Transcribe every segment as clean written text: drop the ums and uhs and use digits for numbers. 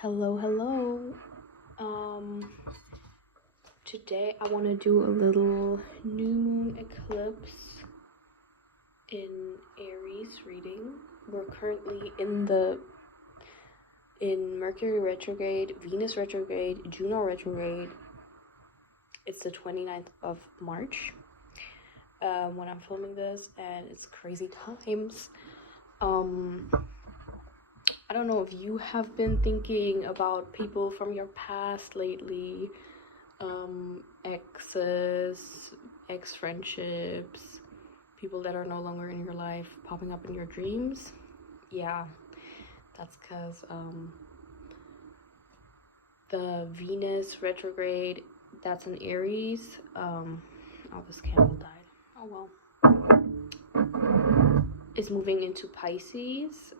Hello. Today I want to do a little new moon eclipse in Aries reading. We're currently in Mercury retrograde, Venus retrograde, Juno retrograde. It's the 29th of March when I'm filming this, and it's crazy times. I don't know if you have been thinking about people from your past lately, exes, ex-friendships, people that are no longer in your life popping up in your dreams. Yeah, that's because the Venus retrograde, that's in Aries. Oh, this candle died. Oh well. Is moving into Pisces.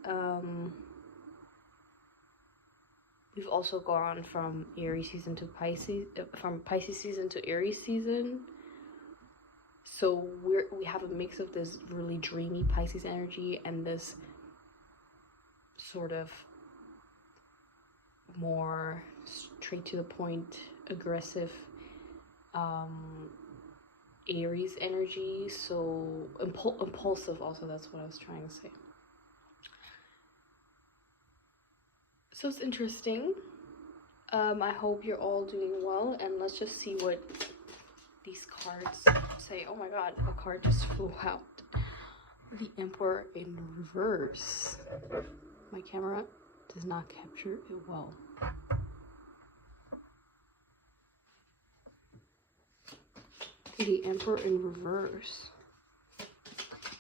We've also gone from Aries season to Pisces, from Pisces season to Aries season. So we have a mix of this really dreamy Pisces energy and this sort of more straight to the point, aggressive Aries energy. So impulsive also, that's what I was trying to say. So it's interesting. I hope you're all doing well, and let's just see what these cards say. Oh my god, a card just flew out. The Emperor in reverse. My camera does not capture it well. The Emperor in reverse.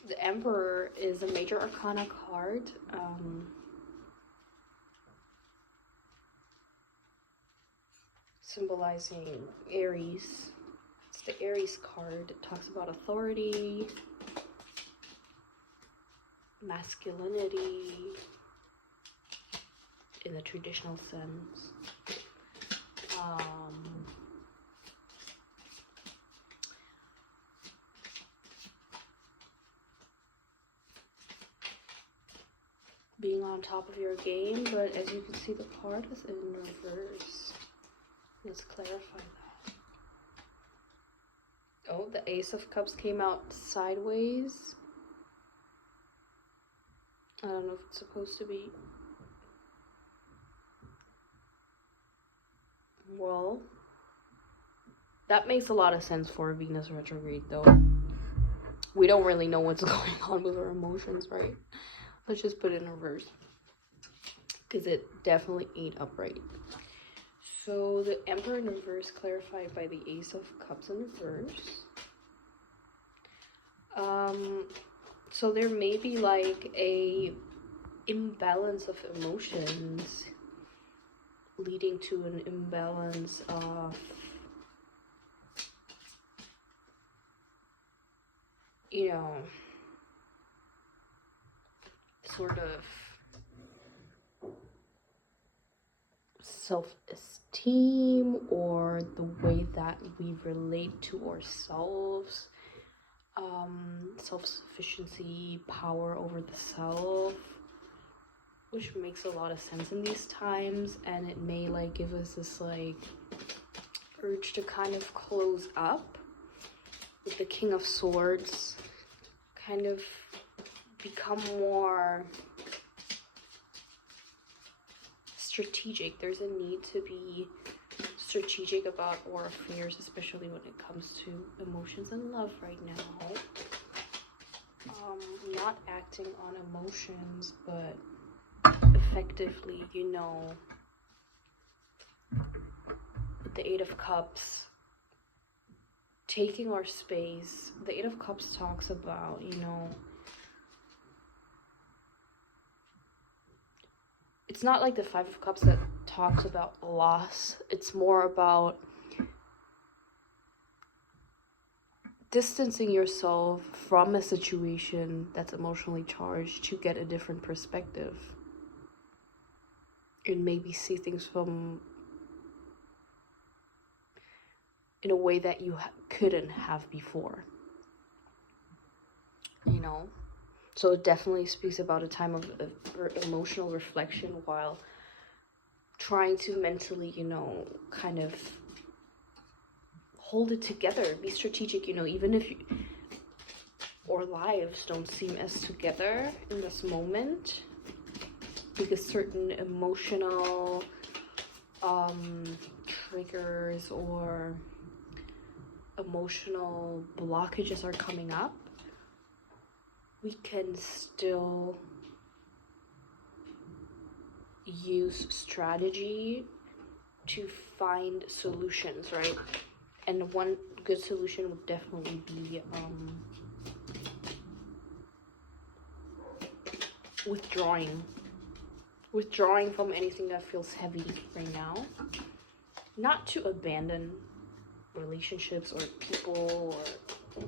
The Emperor is a major arcana card. Symbolizing Aries. It's the Aries card. It talks about authority, masculinity in the traditional sense. Being on top of your game, but as you can see, the card is in reverse. Let's clarify that. Oh, the Ace of Cups came out sideways. I don't know if it's supposed to be. Well, that makes a lot of sense for Venus retrograde, though. We don't really know what's going on with our emotions, right? Let's just put it in reverse, because it definitely ain't upright. So the Emperor in reverse clarified by the Ace of Cups in reverse. So there may be like a imbalance of emotions leading to an imbalance of, you know, sort of self-esteem, or the way that we relate to ourselves, self-sufficiency, power over the self, which makes a lot of sense in these times. And it may like give us this like urge to kind of close up, with the King of Swords kind of become more strategic. There's a need to be strategic about our affairs, especially when it comes to emotions and love right now. Not acting on emotions, but effectively, you know, with the Eight of Cups, taking our space. The Eight of Cups talks about, you know, it's not like the Five of Cups that talks about loss. It's more about distancing yourself from a situation that's emotionally charged to get a different perspective and maybe see things from in a way that you couldn't have before, you know. So it definitely speaks about a time of emotional reflection while trying to mentally, you know, kind of hold it together, be strategic, you know, even if our lives don't seem as together in this moment, because certain emotional triggers or emotional blockages are coming up, we can still use strategy to find solutions, right? And one good solution would definitely be withdrawing from anything that feels heavy right now. Not to abandon relationships or people or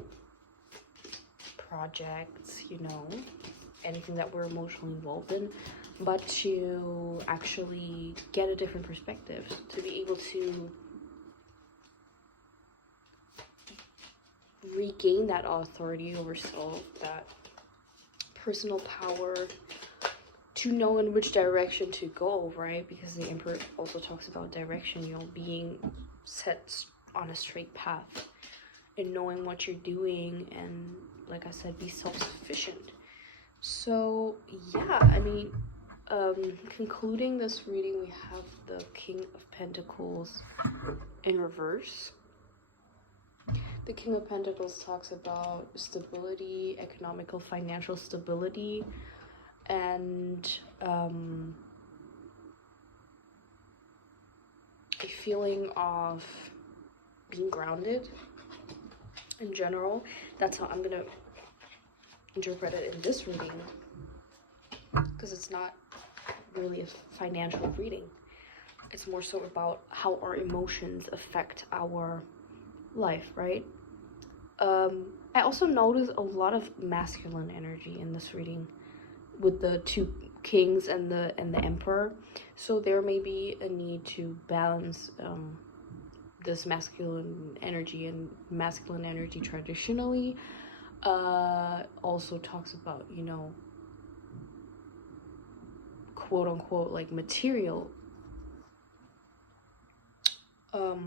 projects, you know, anything that we're emotionally involved in, but to actually get a different perspective, to be able to regain that authority over self, that personal power, to know in which direction to go, right? Because the Emperor also talks about direction, you know, being set on a straight path and knowing what you're doing, and like I said, be self-sufficient. So yeah, I mean, concluding this reading, we have the King of Pentacles in reverse. The King of Pentacles talks about stability, economical, financial stability, and a feeling of being grounded in general. That's how I'm gonna interpret it in this reading, because it's not really a financial reading. It's more so about how our emotions affect our life, right? I also notice a lot of masculine energy in this reading with the two kings and the Emperor. So there may be a need to balance this masculine energy, and masculine energy traditionally also talks about, you know, quote unquote, like material or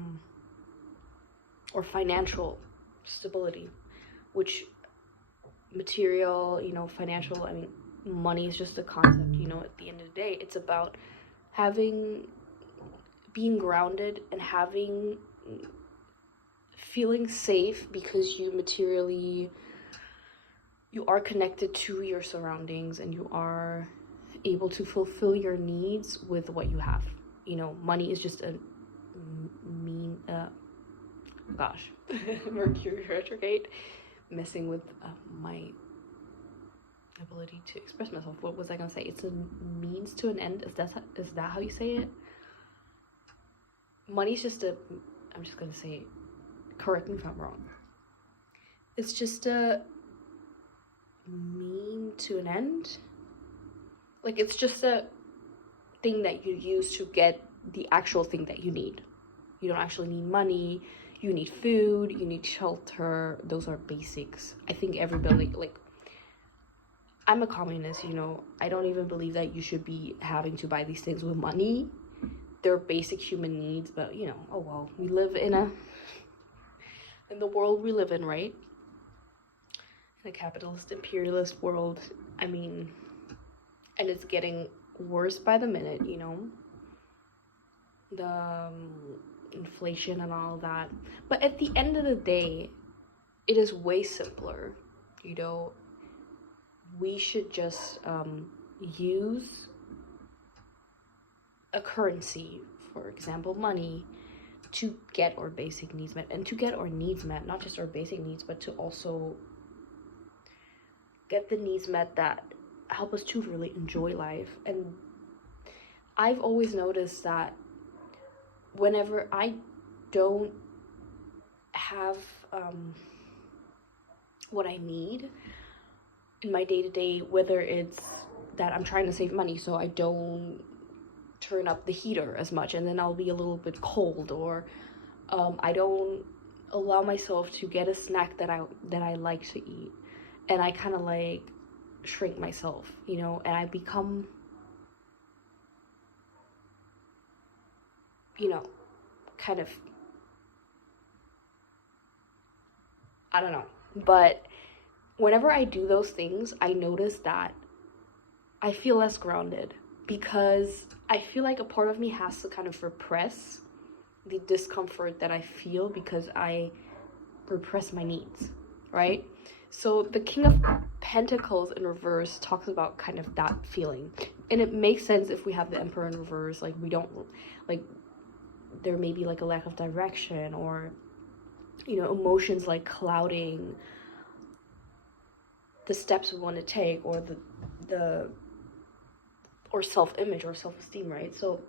financial stability, which material, you know, financial, I mean, money is just a concept, you know. At the end of the day, it's about being grounded and feeling safe, because you are connected to your surroundings, and you are able to fulfill your needs with what you have. You know, money is just a Mercury retrograde, messing with my ability to express myself. What was I gonna say? It's a means to an end. Is that how you say it? Money's just I'm just gonna say it. Correct me if I'm wrong. It's just a mean to an end. Like, it's just a thing that you use to get the actual thing that you need. You don't actually need money. You need food, you need shelter. Those are basics. I think everybody, like, I'm a communist, you know. I don't even believe that you should be having to buy these things with money. They're basic human needs, but, you know, oh well. We live in the world we live in, right? In a capitalist, imperialist world. I mean, and it's getting worse by the minute, you know. The inflation and all that. But at the end of the day, it is way simpler, you know. We should just use a currency, for example money, to get our basic needs met. And to get our needs met, not just our basic needs, but to also get the needs met that help us to really enjoy life. And I've always noticed that whenever I don't have what I need in my day-to-day, whether it's that I'm trying to save money so I don't turn up the heater as much and then I'll be a little bit cold, or I don't allow myself to get a snack that I like to eat, and I kind of like shrink myself, you know, and I become kind of, I don't know. But whenever I do those things, I notice that I feel less grounded, because I feel like a part of me has to kind of repress the discomfort that I feel because I repress my needs, right? So the King of Pentacles in reverse talks about kind of that feeling. And it makes sense if we have the Emperor in reverse. Like, we don't, like, there may be like a lack of direction, or, emotions like clouding the steps we want to take, or or self-image or self-esteem, right? So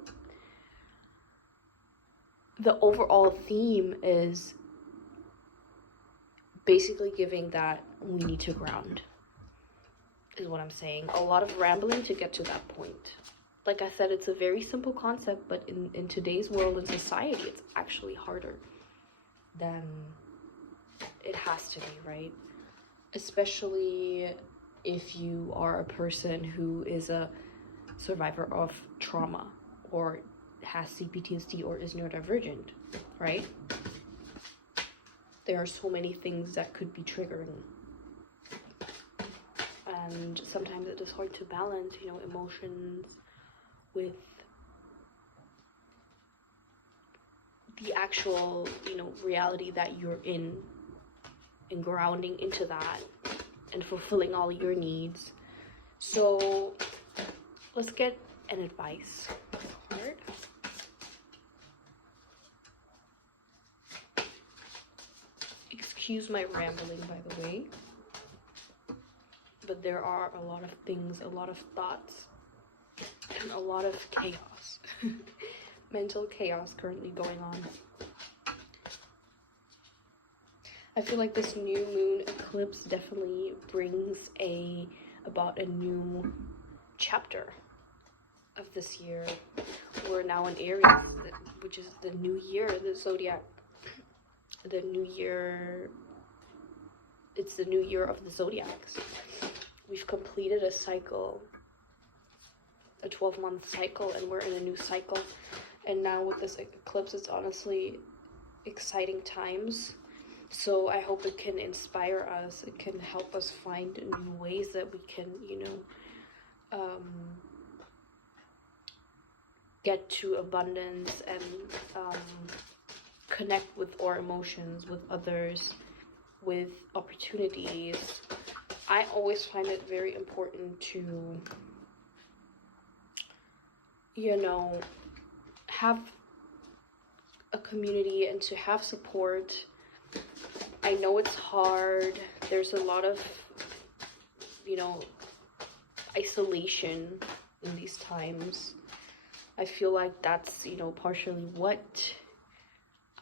the overall theme is basically giving that we need to ground, is what I'm saying. A lot of rambling to get to that point. Like I said, it's a very simple concept, but in today's world and society, it's actually harder than it has to be, right? Especially if you are a person who is a survivor of trauma, or has CPTSD, or is neurodivergent, right? There are so many things that could be triggering, and sometimes it is hard to balance, emotions with the actual, reality that you're in, and grounding into that and fulfilling all your needs. So let's get an advice card. Excuse my rambling, by the way, but there are a lot of things, a lot of thoughts, and a lot of chaos, mental chaos currently going on. I feel like this new moon eclipse definitely brings about a new chapter of this year. We're now in Aries, which is the new year, the zodiac. The new year, it's the new year of the zodiacs. We've completed a cycle, a 12-month cycle, and we're in a new cycle. And now with this eclipse, it's honestly exciting times. So I hope it can inspire us. It can help us find new ways that we can, get to abundance and connect with our emotions, with others, with opportunities. I always find it very important to, have a community and to have support. I know it's hard. There's a lot of, isolation in these times. I feel like that's, partially what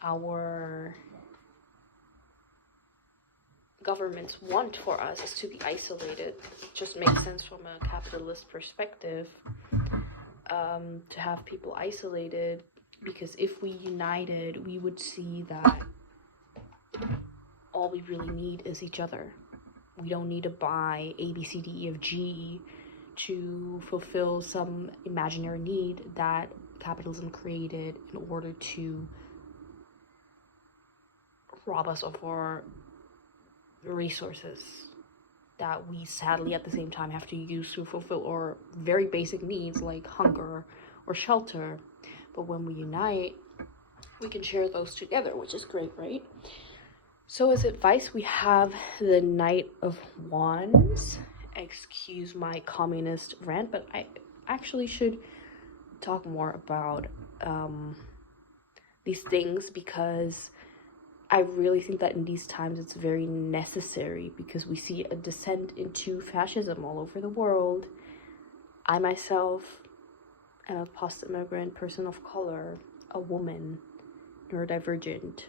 our governments want for us, is to be isolated. It just makes sense from a capitalist perspective, to have people isolated, because if we united, we would see that all we really need is each other. We don't need to buy A, B, C, D, E, F, G to fulfill some imaginary need that capitalism created in order to rob us of our resources that we sadly at the same time have to use to fulfill our very basic needs like hunger or shelter. But when we unite, we can share those together, which is great, right? So as advice, we have the Knight of Wands. Excuse my communist rant, but I actually should talk more about these things, because I really think that in these times it's very necessary, because we see a descent into fascism all over the world. I myself am a post-immigrant person of color, a woman, neurodivergent,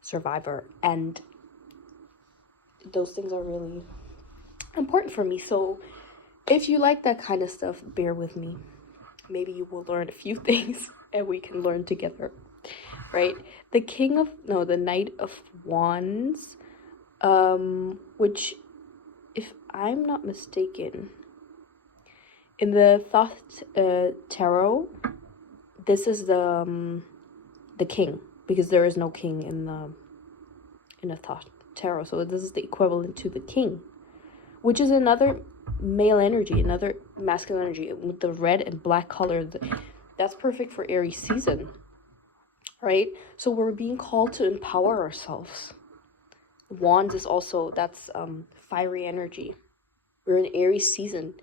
survivor, and those things are really important for me. So if you like that kind of stuff, bear with me. Maybe you will learn a few things and we can learn together, right? The Knight of Wands, which, if I'm not mistaken, in the Thoth Tarot, this is the king, because there is no king in the tarot. So this is the equivalent to the king, which is another male energy, another masculine energy with the red and black color. That's perfect for Aries season, right? So we're being called to empower ourselves. Wands is also, that's fiery energy. We're in Aries season.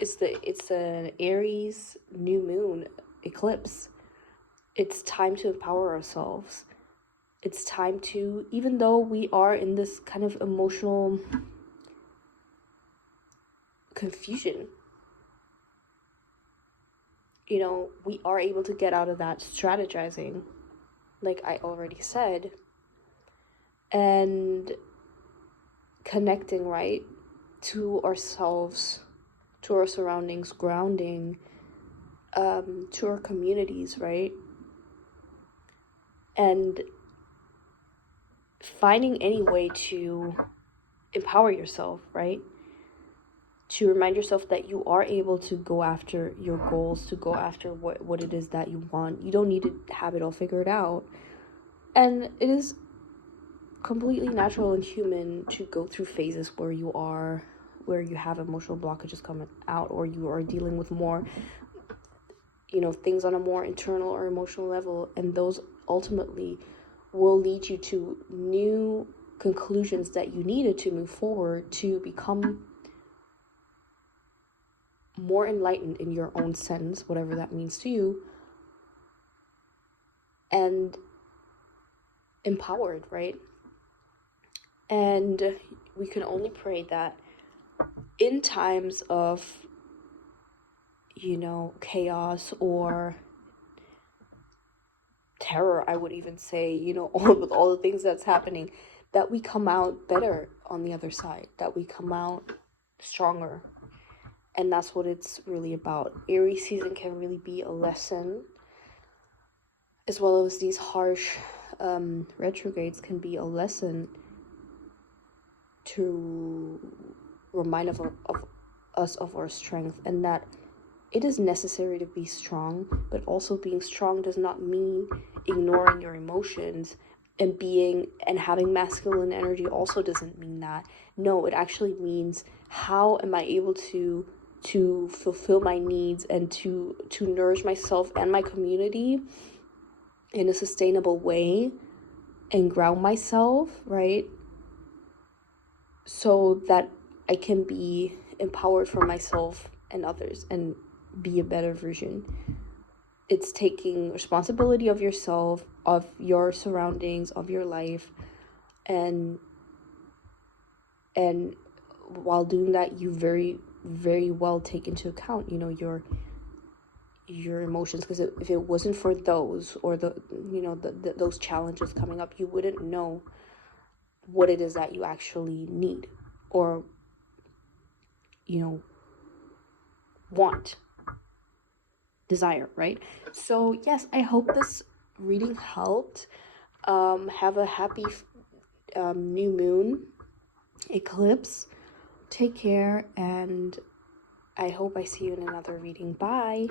It's an Aries new moon eclipse. It's time to empower ourselves. It's time to, even though we are in this kind of emotional confusion, you know, we are able to get out of that strategizing, like I already said, and connecting, right, to ourselves, to our surroundings, grounding, to our communities, right? And finding any way to empower yourself, right? To remind yourself that you are able to go after your goals, to go after what it is that you want. You don't need to have it all figured out. And it is completely natural and human to go through phases where you have emotional blockages coming out, or you are dealing with more, you know, things on a more internal or emotional level, and those ultimately will lead you to new conclusions that you needed to move forward to become more enlightened in your own sense, whatever that means to you, and empowered, right? And we can only pray that in times of, you know, chaos or terror, I would even say, you know, with all the things that's happening, that we come out better on the other side, that we come out stronger. And that's what it's really about. Aries season can really be a lesson, as well as these harsh retrogrades can be a lesson to remind us of our strength, and that it is necessary to be strong, but also being strong does not mean ignoring your emotions, and having masculine energy also doesn't mean that. No, it actually means, how am I able to fulfill my needs and to nourish myself and my community in a sustainable way and ground myself, right? So that I can be empowered for myself and others and be a better version. It's taking responsibility of yourself, of your surroundings, of your life, and while doing that, you very, very well take into account, you know, your emotions, because if it wasn't for those, or those challenges coming up, you wouldn't know what it is that you actually need, or, you know, want, desire, right? So yes, I hope this reading helped. Have a happy new moon eclipse. Take care, and I hope I see you in another reading. Bye.